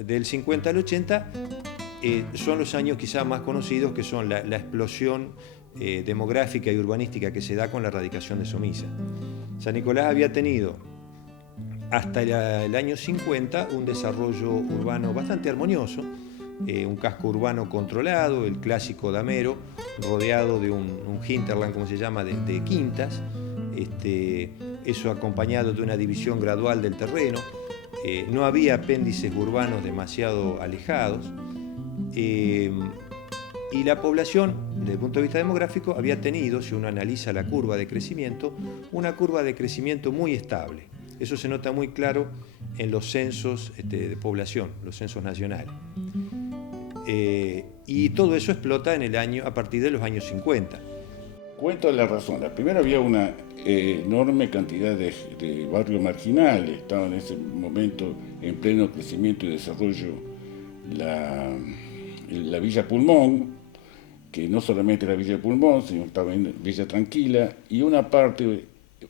Del 50 al 80 son los años quizás más conocidos, que son la explosión demográfica y urbanística que se da con la erradicación de Somisa. San Nicolás había tenido hasta el año 50 un desarrollo urbano bastante armonioso, un casco urbano controlado, el clásico damero, rodeado de un hinterland, como se llama, de quintas, eso acompañado de una división gradual del terreno. No había apéndices urbanos demasiado alejados, y la población, desde el punto de vista demográfico, había tenido, si uno analiza la curva de crecimiento, una curva de crecimiento muy estable. Eso se nota muy claro en los censos de población, los censos nacionales. Y todo eso explota a partir de los años 50. Cuento la razón. La primera, había una enorme cantidad de barrios marginales. Estaba en ese momento en pleno crecimiento y desarrollo la Villa Pulmón, que no solamente era Villa Pulmón, sino estaba en Villa Tranquila, y una parte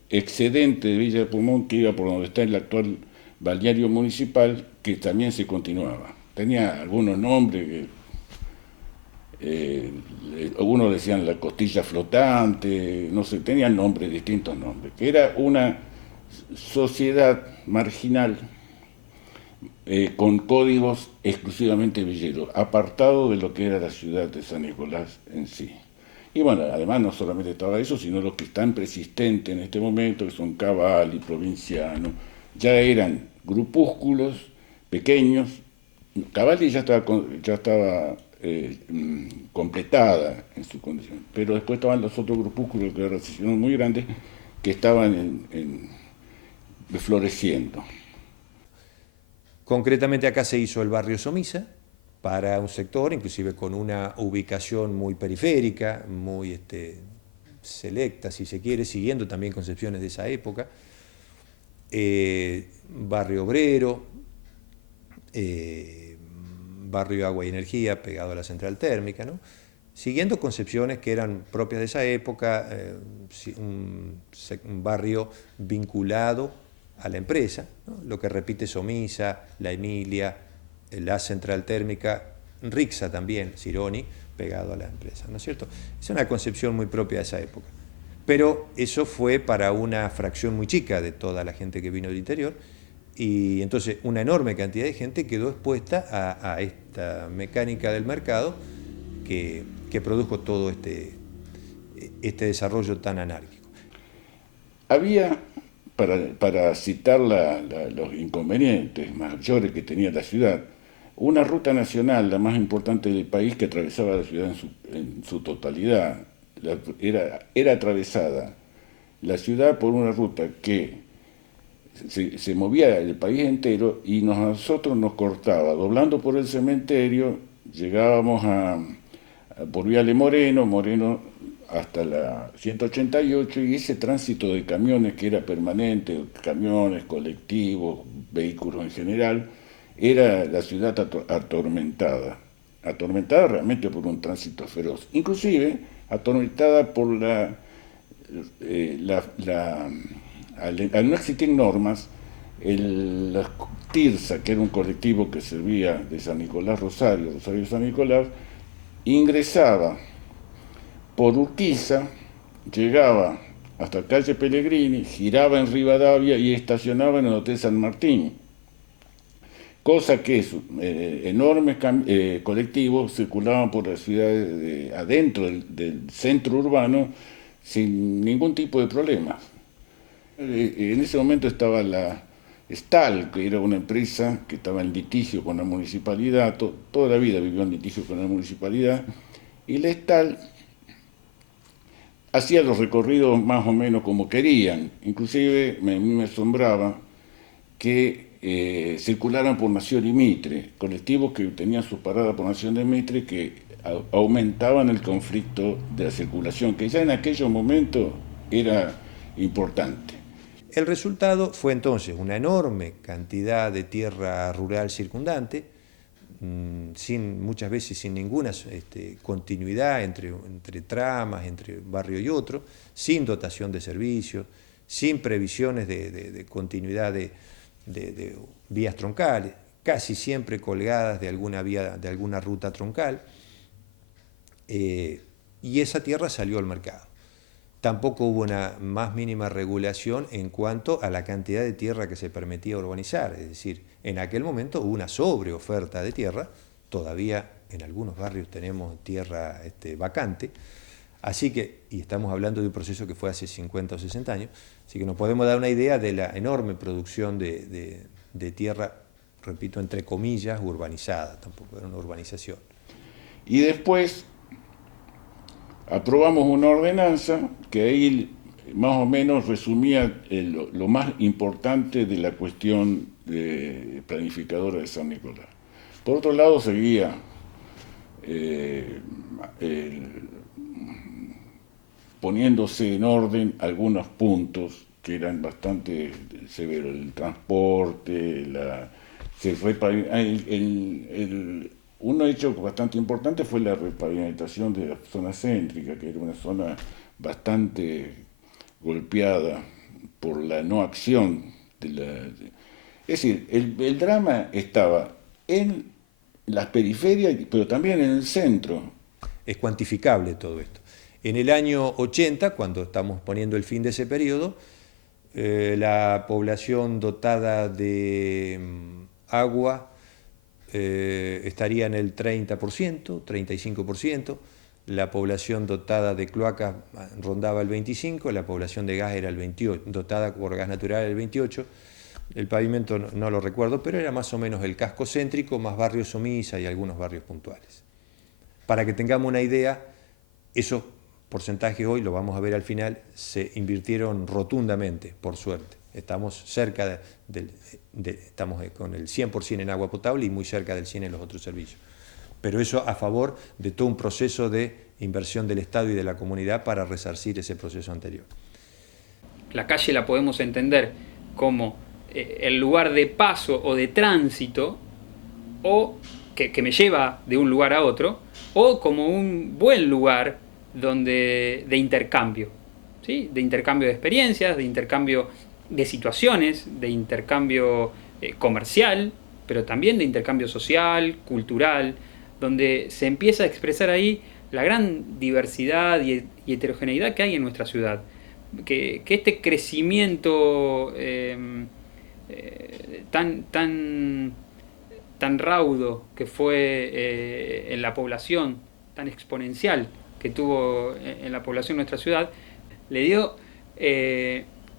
excedente de Villa Pulmón que iba por donde está el actual balneario municipal, que también se continuaba. Tenía algunos nombres, algunos decían la costilla flotante, no sé, tenían nombres, distintos nombres, que era una sociedad marginal con códigos exclusivamente villeros, apartado de lo que era la ciudad de San Nicolás en sí. Y bueno, además no solamente estaba eso, sino los que están persistentes en este momento, que son Cabal y Provinciano, ya eran grupúsculos pequeños. Cavalli ya estaba completada en su condición, pero después estaban los otros grupúsculos que eran muy grandes, que estaban floreciendo. Concretamente acá se hizo el barrio Somisa para un sector, inclusive con una ubicación muy periférica, muy selecta, si se quiere, siguiendo también concepciones de esa época. Barrio obrero, barrio agua y energía pegado a la central térmica, ¿no? Siguiendo concepciones que eran propias de esa época, un barrio vinculado a la empresa, ¿no? Lo que repite Somisa, La Emilia, la central térmica, Rixa también, Sironi, pegado a la empresa, ¿no es cierto? Es una concepción muy propia de esa época. Pero eso fue para una fracción muy chica de toda la gente que vino del interior, y entonces una enorme cantidad de gente quedó expuesta a esta mecánica del mercado que produjo todo este desarrollo tan anárquico. Había, para citar los inconvenientes mayores que tenía la ciudad, una ruta nacional, la más importante del país, que atravesaba la ciudad en su totalidad. Era atravesada la ciudad por una ruta que se movía el país entero, y nosotros nos cortaba, doblando por el cementerio, llegábamos por Viale Moreno hasta la 188, y ese tránsito de camiones que era permanente, camiones, colectivos, vehículos en general, era la ciudad atormentada realmente por un tránsito feroz, inclusive atormentada por al no existir normas. La TIRSA, que era un colectivo que servía de San Nicolás Rosario San Nicolás, ingresaba por Urquiza, llegaba hasta calle Pellegrini, giraba en Rivadavia y estacionaba en el Hotel San Martín. Cosa que enormes colectivos circulaban por las ciudades adentro del centro urbano sin ningún tipo de problemas. En ese momento estaba la Stal, que era una empresa que estaba en litigio con la municipalidad, toda la vida vivió en litigio con la municipalidad, y la Stal hacía los recorridos más o menos como querían. Inclusive a mí me asombraba que circularan por Nación y Mitre, colectivos que tenían sus paradas por Nación de Mitre que aumentaban el conflicto de la circulación, que ya en aquellos momentos era importante. El resultado fue entonces una enorme cantidad de tierra rural circundante, muchas veces sin ninguna continuidad entre tramas, entre barrio y otro, sin dotación de servicios, sin previsiones de continuidad de vías troncales, casi siempre colgadas de alguna vía, de alguna ruta troncal, y esa tierra salió al mercado. Tampoco hubo una más mínima regulación en cuanto a la cantidad de tierra que se permitía urbanizar, es decir, en aquel momento hubo una sobreoferta de tierra, todavía en algunos barrios tenemos tierra vacante, así que, y estamos hablando de un proceso que fue hace 50 o 60 años, así que nos podemos dar una idea de la enorme producción de tierra, repito, entre comillas, urbanizada, tampoco era una urbanización. Y después aprobamos una ordenanza que ahí más o menos resumía lo más importante de la cuestión planificadora de San Nicolás. Por otro lado, seguía poniéndose en orden algunos puntos que eran bastante severos: el transporte, un hecho bastante importante fue la repavimentación de la zona céntrica, que era una zona bastante golpeada por la no acción es decir, el drama estaba en las periferias, pero también en el centro. Es cuantificable todo esto. En el año 80, cuando estamos poniendo el fin de ese periodo, la población dotada de agua estaría en el 30%, 35%, la población dotada de cloacas rondaba el 25%, la población de gas era el 28%, dotada por gas natural el 28%, el pavimento no lo recuerdo, pero era más o menos el casco céntrico, más barrios Somisa y algunos barrios puntuales. Para que tengamos una idea, esos porcentajes hoy, lo vamos a ver al final, se invirtieron rotundamente, por suerte. Estamos cerca estamos con el 100% en agua potable y muy cerca del 100% en los otros servicios. Pero eso a favor de todo un proceso de inversión del Estado y de la comunidad para resarcir ese proceso anterior. La calle la podemos entender como el lugar de paso o de tránsito, o que me lleva de un lugar a otro, o como un buen lugar de intercambio, ¿sí? De intercambio de experiencias, de intercambio de situaciones, de intercambio comercial, pero también de intercambio social, cultural, donde se empieza a expresar ahí la gran diversidad y heterogeneidad que hay en nuestra ciudad. Que este crecimiento tan raudo que fue en la población, tan exponencial que tuvo en la población nuestra ciudad, le dio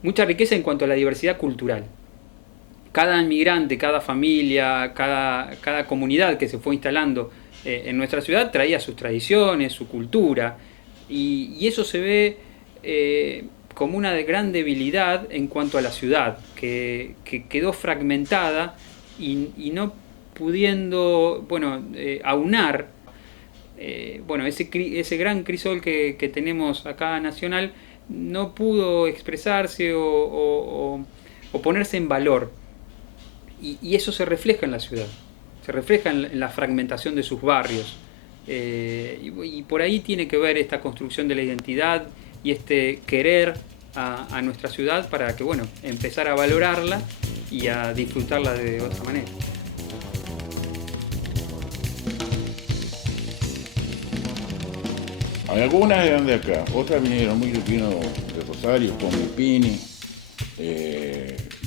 mucha riqueza en cuanto a la diversidad cultural. Cada inmigrante, cada familia, cada comunidad que se fue instalando en nuestra ciudad traía sus tradiciones, su cultura, y eso se ve como una gran debilidad en cuanto a la ciudad, que quedó fragmentada y no pudiendo aunar ese gran crisol que tenemos acá nacional, no pudo expresarse o ponerse en valor. Y eso se refleja en la ciudad, se refleja en la fragmentación de sus barrios. Y por ahí tiene que ver esta construcción de la identidad y este querer a nuestra ciudad para que, empezar a valorarla y a disfrutarla de otra manera. Algunas eran de acá, otras vino de Rosario, Pomipini,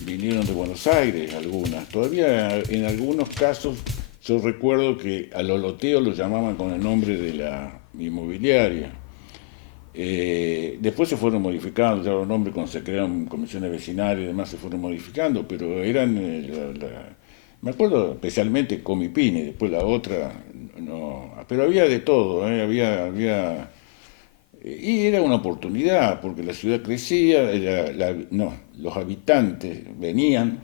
vinieron de Buenos Aires algunas. Todavía en algunos casos yo recuerdo que a los loteos los llamaban con el nombre de la inmobiliaria. Después se fueron modificando, ya los nombres cuando se crearon comisiones vecinales y demás se fueron modificando, pero eran, me acuerdo especialmente Comipini, después la otra, no, pero había de todo, había y era una oportunidad, porque la ciudad crecía, los habitantes venían,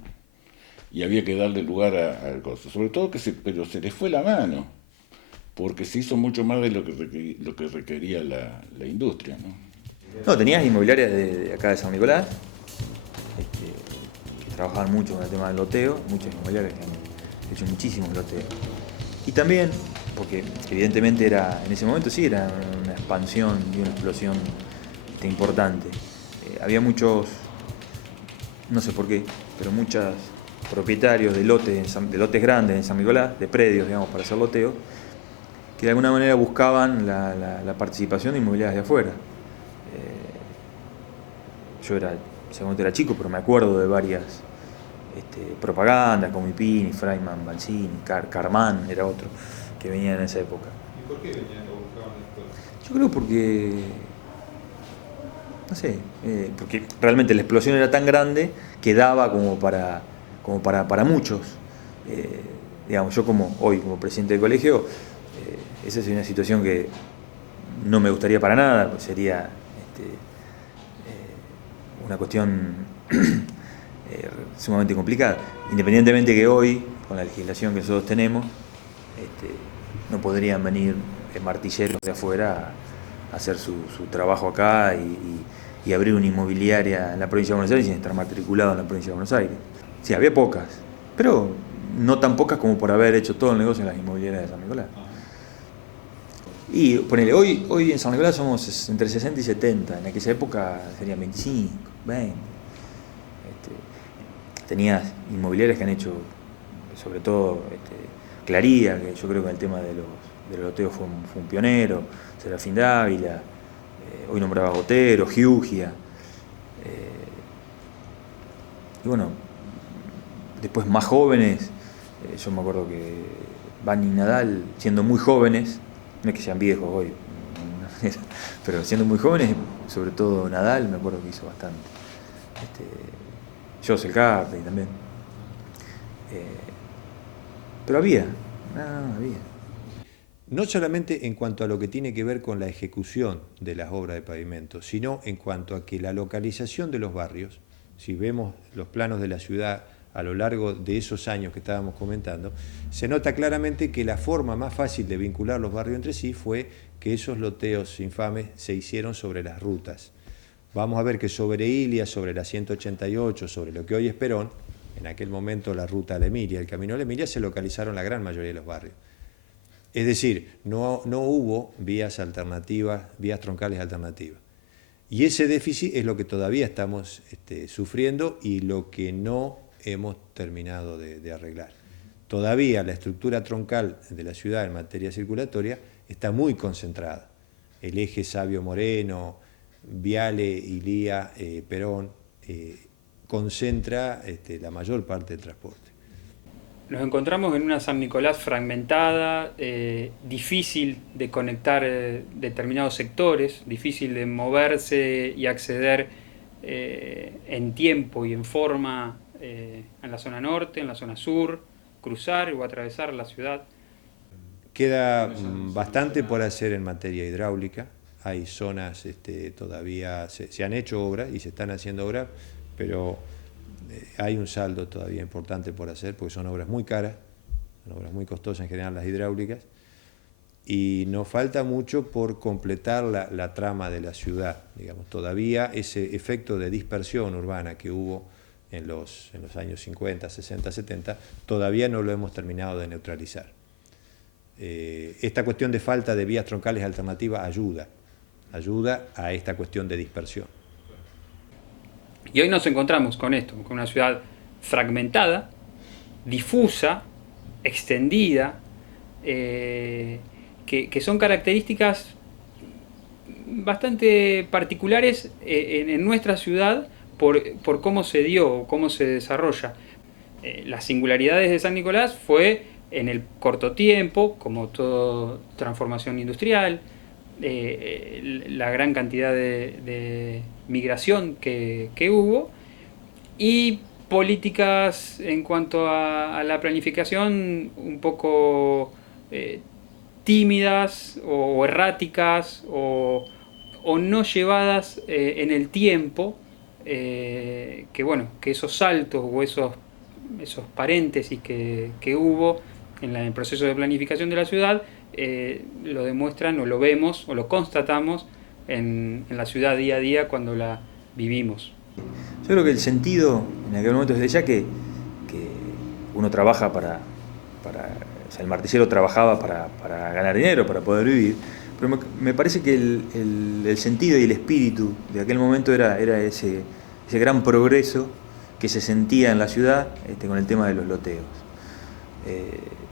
y había que darle lugar al costo. Sobre todo pero se les fue la mano, porque se hizo mucho más de lo que requería la industria, ¿no? No, tenías inmobiliarias de acá de San Nicolás, que trabajaban mucho con el tema del loteo, muchas inmobiliarias que han hecho muchísimos loteos. Y también, porque evidentemente en ese momento sí era una expansión y una explosión importante. Había muchos, no sé por qué, pero muchos propietarios de lotes grandes en San Nicolás, de predios, digamos, para hacer loteo, que de alguna manera buscaban la participación de inmobiliarias de afuera. Yo seguramente era chico, pero me acuerdo de varias propagandas como Ipini, Fraiman, Balsini, Carmán era otro que venían en esa época. ¿Y por qué venían o buscaban esto? Yo creo porque, no sé, porque realmente la explosión era tan grande que daba como para muchos. Digamos, yo hoy como presidente del colegio, esa sería una situación que no me gustaría para nada, pues sería una cuestión sumamente complicada. Independientemente que hoy, con la legislación que nosotros tenemos, no podrían venir martilleros de afuera a hacer su trabajo acá y abrir una inmobiliaria en la provincia de Buenos Aires sin estar matriculado en la provincia de Buenos Aires. Sí, había pocas, pero no tan pocas como por haber hecho todo el negocio en las inmobiliarias de San Nicolás. Y ponele, hoy en San Nicolás somos entre 60 y 70, en aquella época serían 25, 20. Tenías inmobiliarias que han hecho, sobre todo Claría, que yo creo que en el tema de los loteos fue un pionero, Serafín Dávila, hoy nombraba Botero, Giugia. Y bueno, después más jóvenes, yo me acuerdo que Bani y Nadal, siendo muy jóvenes, no es que sean viejos hoy, pero siendo muy jóvenes, sobre todo Nadal, me acuerdo que hizo bastante. José Cartey también. Pero había. No solamente en cuanto a lo que tiene que ver con la ejecución de las obras de pavimento, sino en cuanto a que la localización de los barrios, si vemos los planos de la ciudad a lo largo de esos años que estábamos comentando, se nota claramente que la forma más fácil de vincular los barrios entre sí fue que esos loteos infames se hicieron sobre las rutas. Vamos a ver que sobre Ilia, sobre la 188, sobre lo que hoy es Perón, en aquel momento la ruta a la Emilia, el camino a la Emilia, se localizaron la gran mayoría de los barrios. Es decir, no hubo vías alternativas, vías troncales alternativas. Y ese déficit es lo que todavía estamos sufriendo y lo que no hemos terminado de arreglar. Todavía la estructura troncal de la ciudad en materia circulatoria está muy concentrada. El eje Sabio Moreno, Viale, Ilía, Perón, concentra la mayor parte del transporte. Nos encontramos en una San Nicolás fragmentada, difícil de conectar determinados sectores, difícil de moverse y acceder en tiempo y en forma en la zona norte, en la zona sur, cruzar o atravesar la ciudad. Queda bastante por hacer en materia hidráulica. Hay zonas todavía, se han hecho obras y se están haciendo obras, pero hay un saldo todavía importante por hacer porque son obras muy caras, son obras muy costosas en general las hidráulicas, y nos falta mucho por completar la trama de la ciudad. Digamos, todavía ese efecto de dispersión urbana que hubo en los años 50, 60, 70, todavía no lo hemos terminado de neutralizar. Esta cuestión de falta de vías troncales alternativas ayuda a esta cuestión de dispersión. Y hoy nos encontramos con esto, con una ciudad fragmentada, difusa, extendida, que son características bastante particulares en nuestra ciudad por cómo se dio, cómo se desarrolla. Las singularidades de San Nicolás fue en el corto tiempo, como toda transformación industrial, la gran cantidad de migración que hubo y políticas en cuanto a la planificación un poco tímidas o erráticas o no llevadas en el tiempo, que esos saltos o esos esos paréntesis que hubo en el proceso de planificación de la ciudad, lo demuestran o lo vemos o lo constatamos en la ciudad día a día cuando la vivimos. Yo creo que el sentido, en aquel momento, desde ya que uno trabaja o sea, el martillero trabajaba para ganar dinero, para poder vivir, pero me parece que el sentido y el espíritu de aquel momento era ese gran progreso que se sentía en la ciudad con el tema de los loteos.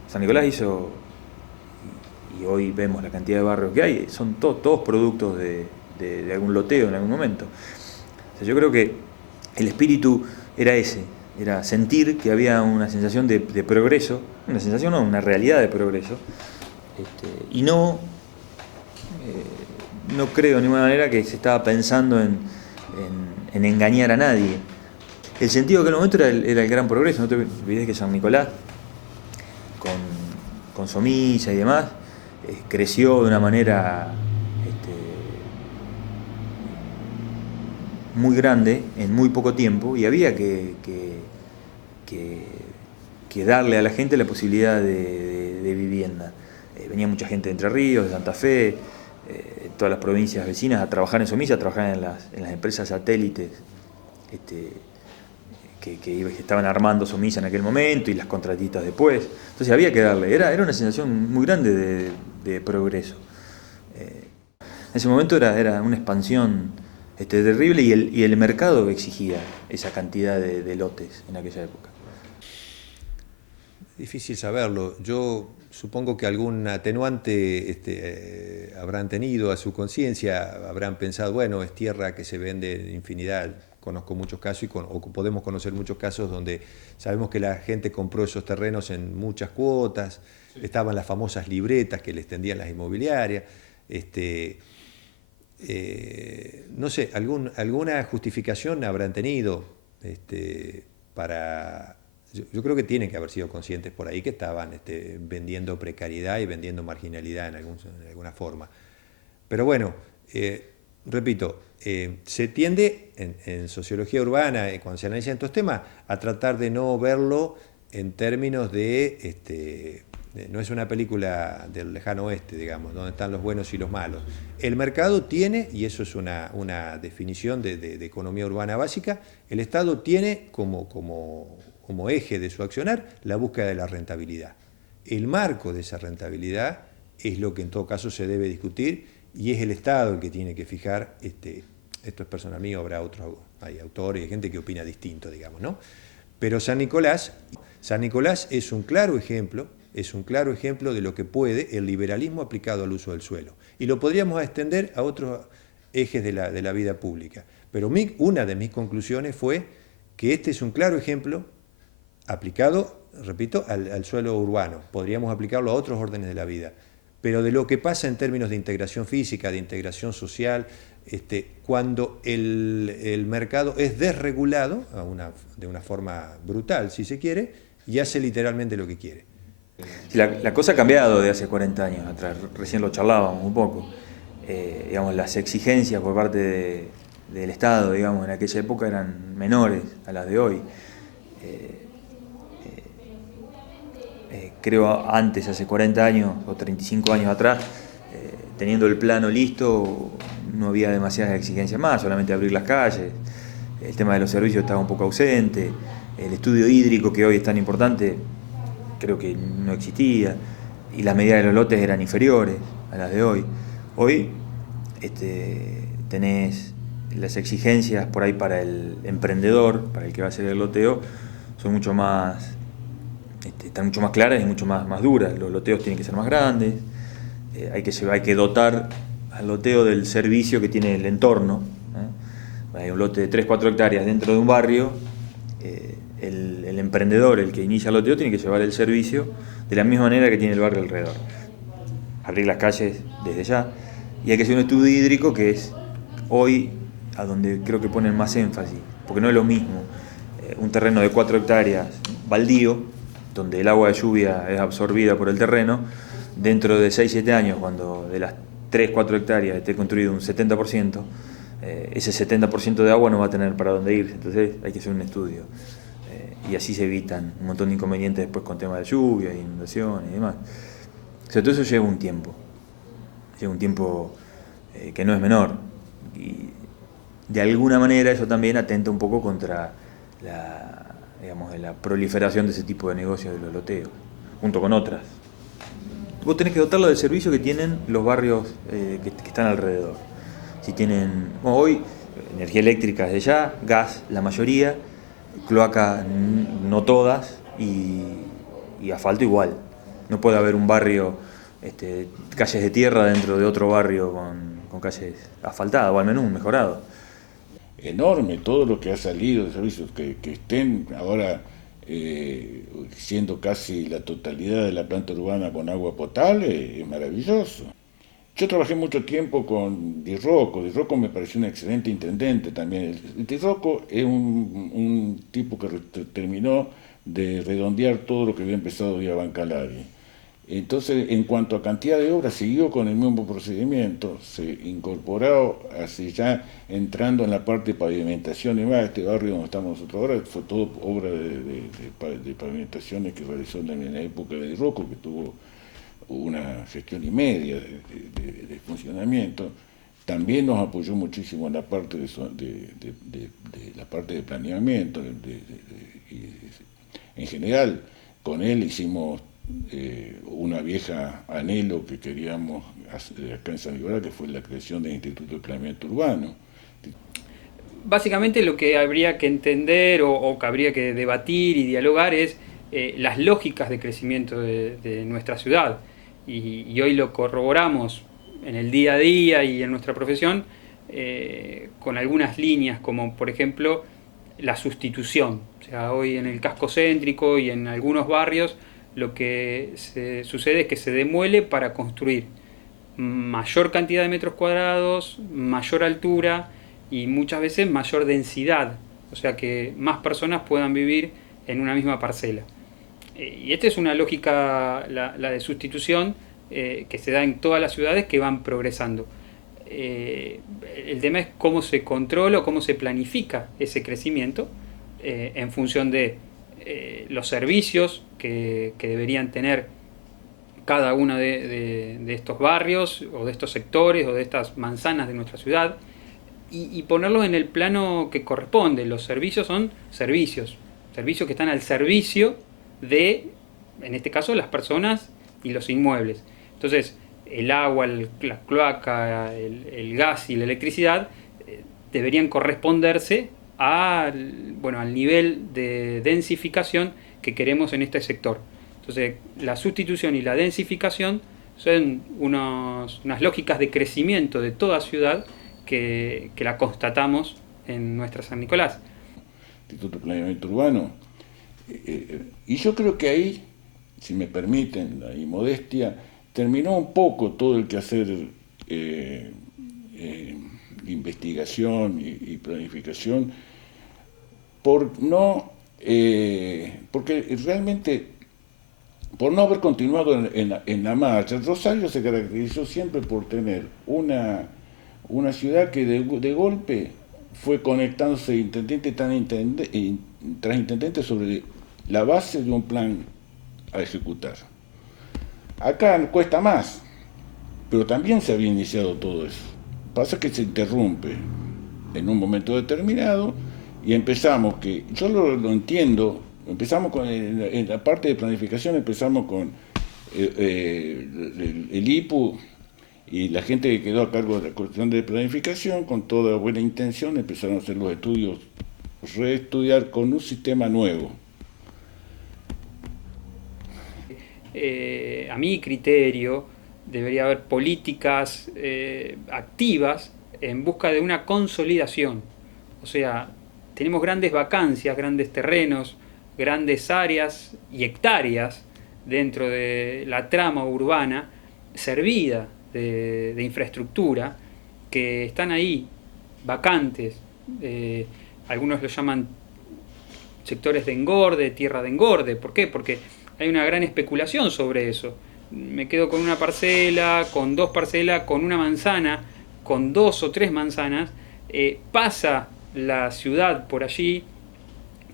San Nicolás hizo, y hoy vemos la cantidad de barrios que hay, son todos productos de algún loteo en algún momento. O sea, yo creo que el espíritu era ese, era sentir que había una sensación de progreso, una sensación no, una realidad de progreso, y no creo de ninguna manera que se estaba pensando en engañar a nadie. El sentido de aquel momento era el gran progreso. No te olvides que San Nicolás, con Somilla y demás, creció de una manera muy grande en muy poco tiempo, y había que darle a la gente la posibilidad de vivienda. Venía mucha gente de Entre Ríos, de Santa Fe, todas las provincias vecinas a trabajar en Somilla, a trabajar en las empresas satélites que estaban armando Somilla en aquel momento y las contratistas después. Entonces había que darle, era una sensación muy grande de progreso. En ese momento era una expansión terrible, y el mercado exigía esa cantidad de lotes en aquella época. Difícil saberlo. Yo supongo que algún atenuante habrán tenido a su conciencia, habrán pensado, bueno, es tierra que se vende en infinidad. Conozco muchos casos o podemos conocer muchos casos donde sabemos que la gente compró esos terrenos en muchas cuotas, estaban las famosas libretas que les tendían las inmobiliarias. No sé, alguna justificación habrán tenido para... Yo creo que tienen que haber sido conscientes por ahí que estaban vendiendo precariedad y vendiendo marginalidad en alguna forma. Pero bueno, repito, se tiende en sociología urbana, cuando se analizan estos temas, a tratar de no verlo en términos no es una película del lejano oeste, digamos, donde están los buenos y los malos. El mercado tiene, y eso es una definición de economía urbana básica, el Estado tiene como eje de su accionar la búsqueda de la rentabilidad. El marco de esa rentabilidad es lo que en todo caso se debe discutir, y es el Estado el que tiene que fijar, esto es personal mío, habrá otros, hay autores y gente que opina distinto, digamos, ¿no? Pero San Nicolás es un claro ejemplo de lo que puede el liberalismo aplicado al uso del suelo. Y lo podríamos extender a otros ejes de la vida pública. Pero una de mis conclusiones fue que este es un claro ejemplo aplicado, repito, al suelo urbano. Podríamos aplicarlo a otros órdenes de la vida. Pero de lo que pasa en términos de integración física, de integración social, cuando el mercado es desregulado, de una forma brutal, si se quiere, y hace literalmente lo que quiere. La cosa ha cambiado de hace 40 años atrás, recién lo charlábamos un poco. Digamos, las exigencias por parte del Estado, digamos, en aquella época eran menores a las de hoy. Creo antes, hace 40 años o 35 años atrás, teniendo el plano listo, no había demasiadas exigencias más, solamente abrir las calles. El tema de los servicios estaba un poco ausente. El estudio hídrico, que hoy es tan importante, creo que no existía, y las medidas de los lotes eran inferiores a las de hoy. Hoy tenés las exigencias por ahí para el emprendedor, para el que va a hacer el loteo, son mucho más, están mucho más claras y mucho más duras. Los loteos tienen que ser más grandes, hay que dotar al loteo del servicio que tiene el entorno. Hay un lote de 3-4 hectáreas dentro de un barrio, el emprendedor, el que inicia el loteo, tiene que llevar el servicio de la misma manera que tiene el barrio alrededor. Abrir las calles desde ya, y hay que hacer un estudio hídrico, que es hoy a donde creo que ponen más énfasis, porque no es lo mismo un terreno de 4 hectáreas baldío, donde el agua de lluvia es absorbida por el terreno, dentro de 6-7 años, cuando de las 3-4 hectáreas esté construido un 70%, ese 70% de agua no va a tener para dónde irse. Entonces hay que hacer un estudio. y así se evitan un montón de inconvenientes después con temas de lluvia, inundaciones y demás. O sea, todo eso lleva un tiempo que no es menor, y de alguna manera eso también atenta un poco contra la proliferación de ese tipo de negocios de los loteos, junto con otras. Vos tenés que dotarlo del servicio que tienen los barrios que están alrededor. Si tienen, bueno, hoy, energía eléctrica desde ya, gas la mayoría, cloaca no todas, y asfalto igual. No puede haber un barrio, calles de tierra dentro de otro barrio con calles asfaltadas, o al menos mejorado. Enorme todo lo que ha salido de servicios que estén ahora siendo casi la totalidad de la planta urbana con agua potable, es maravilloso. Yo trabajé mucho tiempo con Di Rocco. Di Rocco me pareció un excelente intendente también. Di Rocco es un tipo que terminó de redondear todo lo que había empezado Vía Bancalari. Entonces, en cuanto a cantidad de obras, siguió con el mismo procedimiento, se incorporó así ya entrando en la parte de pavimentación y más. Este barrio donde estamos nosotros ahora fue todo obra de pavimentaciones que realizó en la época de Di Rocco, que tuvo una gestión y media de funcionamiento. También nos apoyó muchísimo en la parte de la parte de planeamiento, en general. Con él hicimos una vieja anhelo que queríamos hacer acá en San Nicolás, que fue la creación del Instituto de Planeamiento Urbano. Básicamente lo que habría que entender o que habría que debatir y dialogar es las lógicas de crecimiento de nuestra ciudad. Y hoy lo corroboramos en el día a día y en nuestra profesión con algunas líneas, como por ejemplo la sustitución. O sea, hoy en el casco céntrico y en algunos barrios lo que sucede es que se demuele para construir mayor cantidad de metros cuadrados, mayor altura y muchas veces mayor densidad, o sea que más personas puedan vivir en una misma parcela. Y esta es una lógica, la de sustitución, que se da en todas las ciudades que van progresando. El tema es cómo se controla o cómo se planifica ese crecimiento en función de los servicios que deberían tener cada uno de estos barrios o de estos sectores o de estas manzanas de nuestra ciudad, y ponerlo en el plano que corresponde. Los servicios son servicios que están al servicio de, en este caso, las personas y los inmuebles. Entonces, el agua, la cloaca, el gas y la electricidad deberían corresponderse al nivel de densificación que queremos en este sector. Entonces, la sustitución y la densificación son unas lógicas de crecimiento de toda ciudad que la constatamos en nuestra San Nicolás. Instituto de Planeamiento Urbano. Y yo creo que ahí, si me permiten la inmodestia, terminó un poco todo el quehacer de investigación y planificación, porque realmente, por no haber continuado en la marcha. Rosario se caracterizó siempre por tener una ciudad que de golpe fue conectándose intendente tras intendente sobre la base de un plan a ejecutar. Acá cuesta más, pero también se había iniciado todo eso. Pasa que se interrumpe en un momento determinado y empezamos, que yo lo entiendo, empezamos en la parte de planificación, empezamos con el IPU y la gente que quedó a cargo de la cuestión de planificación, con toda buena intención, empezaron a hacer los estudios, reestudiar con un sistema nuevo. A mi criterio, debería haber políticas activas en busca de una consolidación. O sea, tenemos grandes vacancias, grandes terrenos, grandes áreas y hectáreas dentro de la trama urbana servida de infraestructura, que están ahí vacantes. Algunos lo llaman sectores de engorde, tierra de engorde. ¿Por qué? Porque hay una gran especulación sobre eso. Me quedo con una parcela, con dos parcelas, con una manzana, con 2 o 3 manzanas. Pasa la ciudad por allí,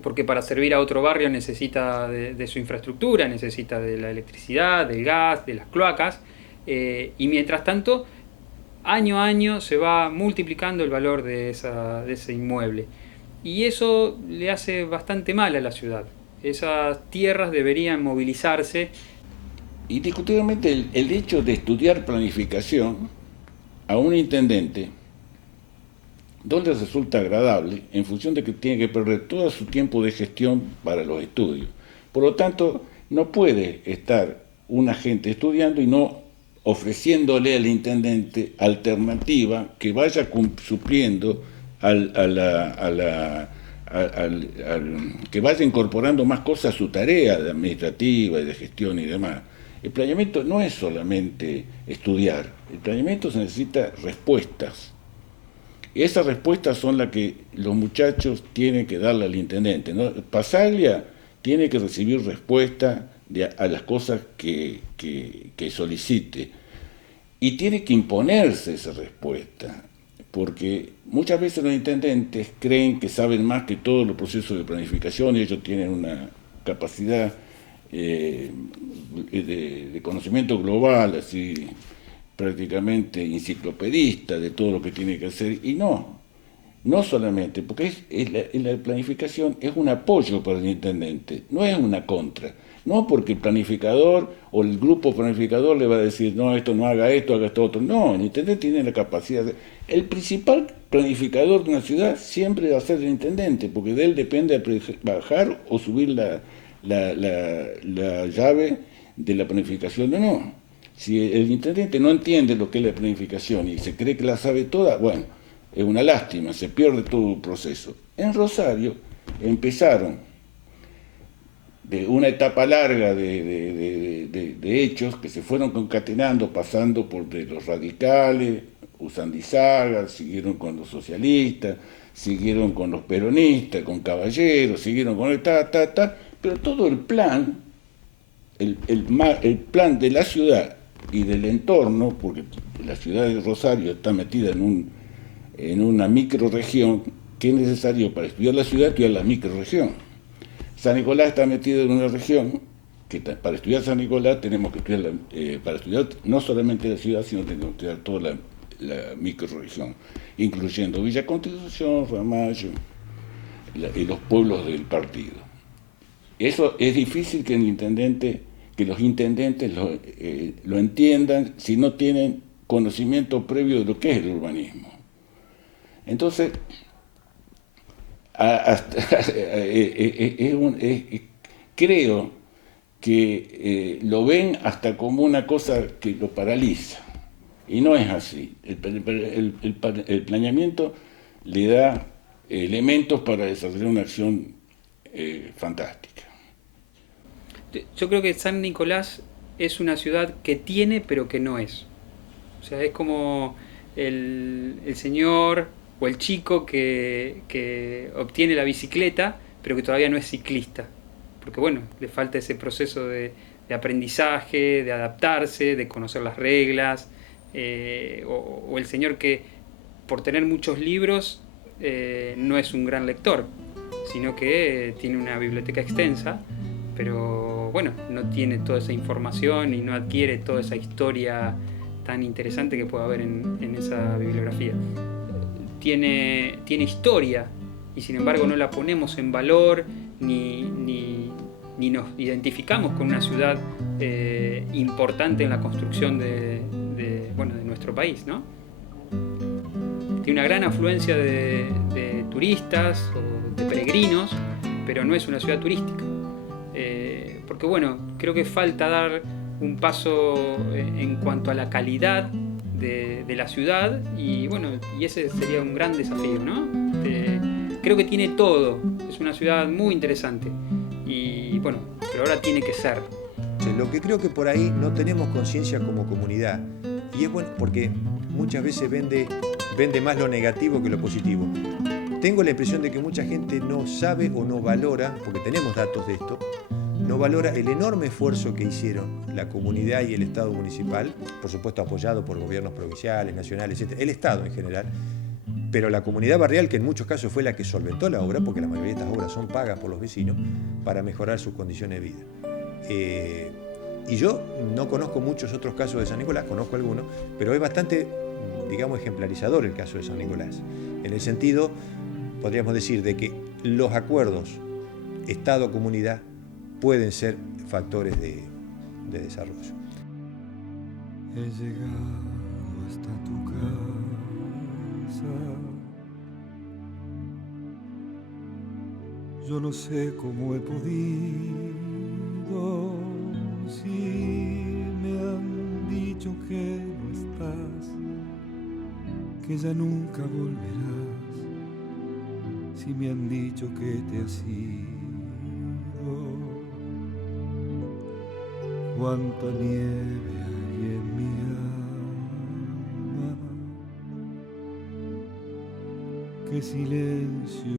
porque para servir a otro barrio necesita de su infraestructura, necesita de la electricidad, del gas, de las cloacas, y mientras tanto, año a año se va multiplicando el valor de ese inmueble. Y eso le hace bastante mal a la ciudad. Esas tierras deberían movilizarse. Indiscutiblemente el hecho de estudiar planificación a un intendente no le resulta agradable en función de que tiene que perder todo su tiempo de gestión para los estudios. Por lo tanto, no puede estar un agente estudiando y no ofreciéndole al intendente alternativa que vaya supliendo que vaya incorporando más cosas a su tarea de administrativa y de gestión y demás. El planeamiento no es solamente estudiar, el planeamiento se necesita respuestas. Y esas respuestas son las que los muchachos tienen que darle al intendente, ¿no? Pasaglia tiene que recibir respuesta a las cosas que solicite. Y tiene que imponerse esa respuesta, porque muchas veces los intendentes creen que saben más que todos los procesos de planificación y ellos tienen una capacidad de conocimiento global, así prácticamente enciclopedista de todo lo que tiene que hacer, y no solamente, porque la planificación es un apoyo para el intendente, no es una contra, no porque el planificador o el grupo planificador le va a decir, no, esto no haga esto, haga esto otro, no, el intendente tiene la capacidad el principal planificador de una ciudad siempre va a ser el intendente, porque de él depende bajar o subir la llave de la planificación o no. Si el intendente no entiende lo que es la planificación y se cree que la sabe toda, bueno, es una lástima, se pierde todo el proceso. En Rosario empezaron de una etapa larga de hechos que se fueron concatenando, pasando por de los radicales, Usandizaga, siguieron con los socialistas, siguieron con los peronistas, con Caballero, siguieron con el pero todo el plan, el plan de la ciudad y del entorno, porque la ciudad de Rosario está metida en una microrregión, que es necesario para estudiar la ciudad, estudiar la microrregión. San Nicolás está metido en una región que para estudiar San Nicolás tenemos que estudiar, para estudiar no solamente la ciudad, sino tenemos que estudiar toda la microrregión, incluyendo Villa Constitución, Ramallo y los pueblos del partido. Eso es difícil que los intendentes lo entiendan si no tienen conocimiento previo de lo que es el urbanismo. Entonces, creo que lo ven hasta como una cosa que lo paraliza. Y no es así. El planeamiento le da elementos para desarrollar una acción fantástica. Yo creo que San Nicolás es una ciudad que tiene pero que no es. O sea, es como el señor o el chico que obtiene la bicicleta pero que todavía no es ciclista. Porque bueno, le falta ese proceso de aprendizaje, de adaptarse, de conocer las reglas. O el señor que por tener muchos libros no es un gran lector, sino que tiene una biblioteca extensa, pero bueno, no tiene toda esa información y no adquiere toda esa historia tan interesante que puede haber en esa bibliografía. Tiene historia y sin embargo no la ponemos en valor ni nos identificamos con una ciudad importante en la construcción de nuestro país, ¿no? Tiene una gran afluencia de turistas o de peregrinos, pero no es una ciudad turística. Porque bueno, creo que falta dar un paso en cuanto a la calidad de la ciudad y bueno, y ese sería un gran desafío, ¿no? Creo que tiene todo, es una ciudad muy interesante y bueno, pero ahora tiene que ser. Lo que creo que por ahí no tenemos conciencia como comunidad, y es bueno porque muchas veces vende más lo negativo que lo positivo. Tengo la impresión de que mucha gente no sabe o no valora, porque tenemos datos de esto, no valora el enorme esfuerzo que hicieron la comunidad y el Estado municipal, por supuesto apoyado por gobiernos provinciales, nacionales, etc., el Estado en general, pero la comunidad barrial, que en muchos casos fue la que solventó la obra, porque la mayoría de estas obras son pagas por los vecinos, para mejorar sus condiciones de vida. Y yo no conozco muchos otros casos de San Nicolás, conozco algunos, pero es bastante, digamos, ejemplarizador el caso de San Nicolás, en el sentido, podríamos decir, de que los acuerdos Estado-comunidad pueden ser factores de desarrollo. He llegado hasta tu casa. Yo no sé cómo he podido, si me han dicho que no estás, que ya nunca volverás, si me han dicho que te has ido. Cuánta nieve hay en mi alma, qué silencio.